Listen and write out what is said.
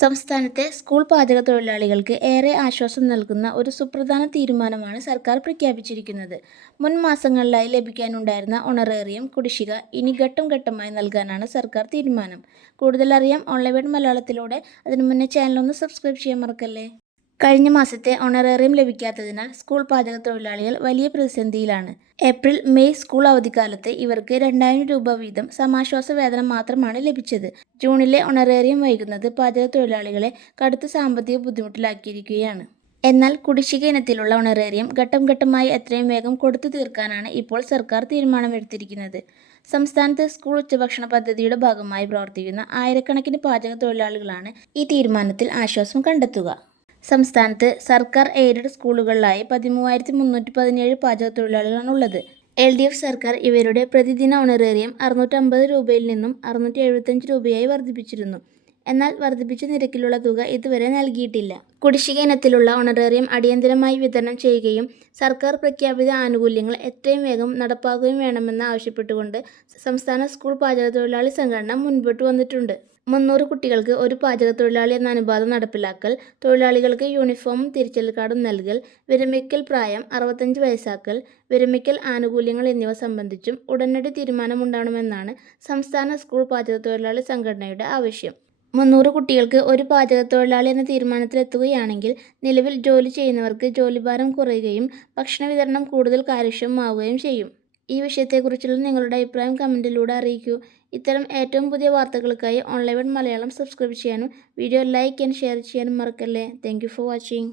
സംസ്ഥാനത്തെ സ്കൂൾ പാചക തൊഴിലാളികൾക്ക് ഏറെ ആശ്വാസം നൽകുന്ന ഒരു സുപ്രധാന തീരുമാനമാണ് സർക്കാർ പ്രഖ്യാപിച്ചിരിക്കുന്നത്. മുൻ മാസങ്ങളിലായി ലഭിക്കാനുണ്ടായിരുന്ന ഓണറേറിയം കുടിശ്ശിക ഇനി ഘട്ടം ഘട്ടമായി നൽകാനാണ് സർക്കാർ തീരുമാനം. കൂടുതൽ അറിയാം ഓൺലൈൻ മലയാളത്തിലൂടെ. അതിനു മുന്നേ ചാനലൊന്ന് സബ്സ്ക്രൈബ് ചെയ്യാൻ മറക്കല്ലേ. കഴിഞ്ഞ മാസത്തെ ഓണറേറിയം ലഭിക്കാത്തതിനാൽ സ്കൂൾ പാചക തൊഴിലാളികൾ വലിയ പ്രതിസന്ധിയിലാണ്. ഏപ്രിൽ മെയ് സ്കൂൾ അവധിക്കാലത്ത് ഇവർക്ക് 2000 രൂപ വീതം സമാശ്വാസ വേതനം മാത്രമാണ് ലഭിച്ചത്. ജൂണിലെ ഓണറേറിയം വൈകുന്നത് പാചക തൊഴിലാളികളെ കടുത്ത സാമ്പത്തിക ബുദ്ധിമുട്ടിലാക്കിയിരിക്കുകയാണ്. എന്നാൽ കുടിശ്ശിക ഇനത്തിലുള്ള ഓണറേറിയം ഘട്ടം ഘട്ടമായി എത്രയും വേഗം കൊടുത്തു തീർക്കാനാണ് ഇപ്പോൾ സർക്കാർ തീരുമാനമെടുത്തിരിക്കുന്നത്. സംസ്ഥാനത്ത് സ്കൂൾ ഉച്ചഭക്ഷണ പദ്ധതിയുടെ ഭാഗമായി പ്രവർത്തിക്കുന്ന ആയിരക്കണക്കിന് പാചക തൊഴിലാളികളാണ് ഈ തീരുമാനത്തിൽ ആശ്വാസം കണ്ടെത്തുക. സംസ്ഥാനത്ത് സർക്കാർ എയ്ഡഡ് സ്കൂളുകളിലായി 13,317 പാചക തൊഴിലാളികളാണുള്ളത്. LDF സർക്കാർ ഇവരുടെ പ്രതിദിന ഓണറേറിയം 650 രൂപയിൽ നിന്നും 675 രൂപയായി വർദ്ധിപ്പിച്ചിരുന്നു. എന്നാൽ വർദ്ധിപ്പിച്ച നിരക്കിലുള്ള തുക ഇതുവരെ നൽകിയിട്ടില്ല. കുടിശ്ശിക ഇനത്തിലുള്ള ഓണറേറിയം അടിയന്തരമായി വിതരണം ചെയ്യുകയും സർക്കാർ പ്രഖ്യാപിത ആനുകൂല്യങ്ങൾ എത്രയും വേഗം നടപ്പാക്കുകയും വേണമെന്ന് ആവശ്യപ്പെട്ടുകൊണ്ട് സംസ്ഥാന സ്കൂൾ പാചക തൊഴിലാളി സംഘടന മുൻപോട്ട് വന്നിട്ടുണ്ട്. 300 കുട്ടികൾക്ക് ഒരു പാചക തൊഴിലാളി എന്ന അനുപാതം നടപ്പിലാക്കൽ, തൊഴിലാളികൾക്ക് യൂണിഫോമും തിരിച്ചറിയൽ കാർഡും നൽകൽ, വിരമിക്കൽ പ്രായം 65 വയസ്സാക്കൽ, വിരമിക്കൽ ആനുകൂല്യങ്ങൾ എന്നിവ സംബന്ധിച്ചും ഉടനടി തീരുമാനമുണ്ടാവണമെന്നാണ് സംസ്ഥാന സ്കൂൾ പാചക തൊഴിലാളി സംഘടനയുടെ ആവശ്യം. 300 കുട്ടികൾക്ക് ഒരു പാചക തൊഴിലാളി എന്ന തീരുമാനത്തിലെത്തുകയാണെങ്കിൽ നിലവിൽ ജോലി ചെയ്യുന്നവർക്ക് ജോലിഭാരം കുറയുകയും ഭക്ഷണ വിതരണം കൂടുതൽ കാര്യക്ഷമമാവുകയും ചെയ്യും. ഈ വിഷയത്തെക്കുറിച്ചുള്ള നിങ്ങളുടെ അഭിപ്രായം കമൻറ്റിലൂടെ അറിയിക്കൂ. ഇത്തരം ഏറ്റവും പുതിയ വാർത്തകൾക്കായി ഓൺലൈൻ മലയാളം സബ്സ്ക്രൈബ് ചെയ്യാനും വീഡിയോ ലൈക്ക് ആൻഡ് ഷെയർ ചെയ്യാനും മറക്കല്ലേ. Thank you for watching.